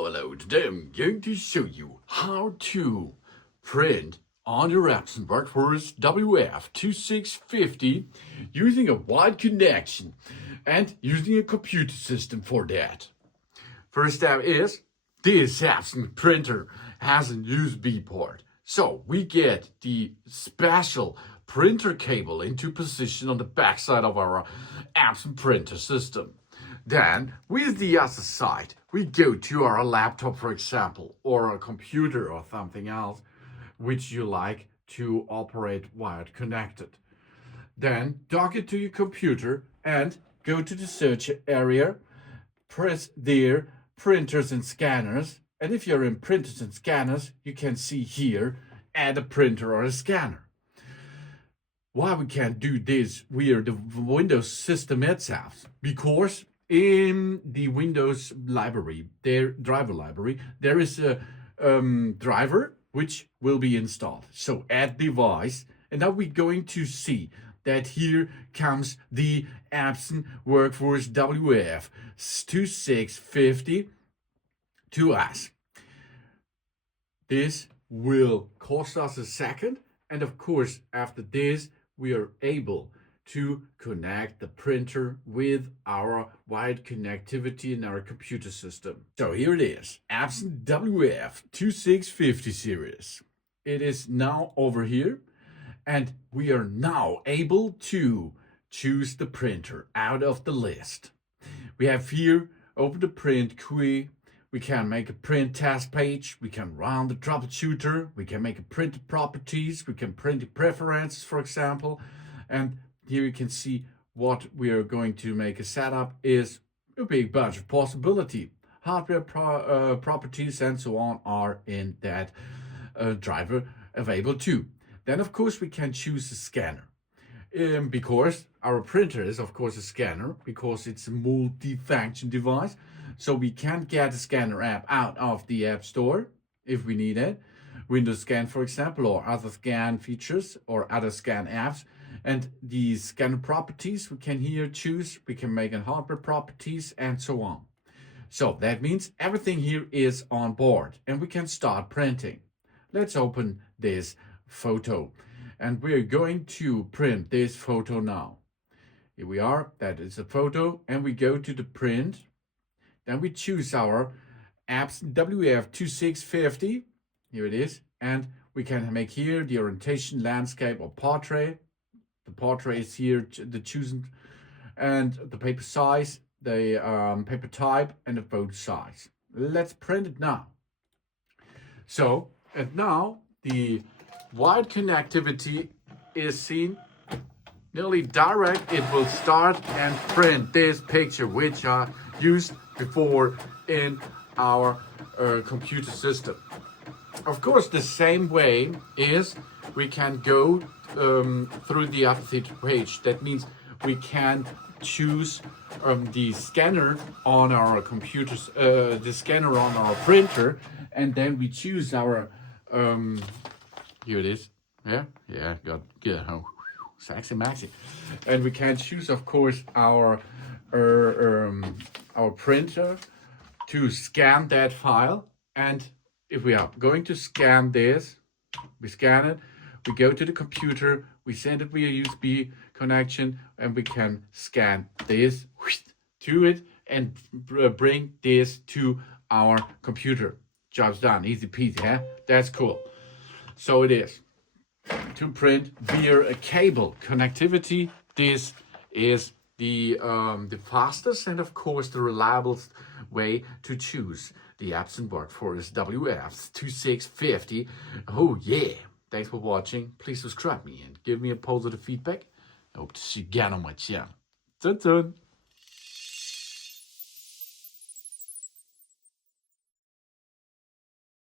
Hello, today I'm going to show you how to print on your Epson WorkForce WF-2650 using a wide connection and using a computer system for that. First step is, this Epson printer has a USB port. So we get the special printer cable into position on the backside of our Epson printer system. Then, with the other side, we go to our laptop, for example, or a computer or something else, which you like to operate wired connected. Then, dock it to your computer and go to the search area, press there, printers and scanners. And if you're in printers and scanners, you can see here, add a printer or a scanner. Why we can't do this via the Windows system itself? Because in the Windows library, their driver library, there is a driver which will be installed. So add device, and now we're going to see that here comes the Epson WorkForce WF-2650 to us. This will cost us a second, and of course after this we are able to connect the printer with our wired connectivity in our computer system. So here it is, Epson WF-2650 series. It is now over here, and we are now able to choose the printer out of the list. We have here, open the print queue. We can make a print test page, we can run the troubleshooter, we can make a print properties, we can print the preferences, for example, and here you can see what we are going to make a setup is a big bunch of possibility. Hardware properties and so on are in that driver available too. Then of course we can choose a scanner. Because our printer is of course a scanner, because it's a multi-function device. So we can get a scanner app out of the App Store if we need it. Windows Scan, for example, or other scan features or other scan apps. And the scanner properties we can here choose. We can make a hardware properties and so on. So that means everything here is on board and we can start printing. Let's open this photo. And we're going to print this photo now. Here we are, that is a photo, and we go to the print. Then we choose our Epson WF-2650. Here it is. And we can make here the orientation, landscape, or portrait. The portrait is here, the chosen, and the paper size, the paper type, and the photo size. Let's print it now. So, and now the wired connectivity is seen nearly direct. It will start and print this picture, which I used before in our computer system. Of course, the same way is we can go through the other page. That means we can choose the scanner on our computers, the scanner on our printer, and then we choose our here it is. Yeah, got good. Oh, sexy maxi. And we can choose, of course, our printer to scan that file. And if we are going to scan this, we scan it, we go to the computer, we send it via USB connection, and we can scan this to it and bring this to our computer. Job's done, easy peasy, huh? That's cool. So it is to print via a cable connectivity. This is the fastest and of course the reliable way to choose the Epson WorkForce WF-2650. Oh yeah! Thanks for watching. Please subscribe me and give me a positive feedback. I hope to see you again on my channel. Dun dun.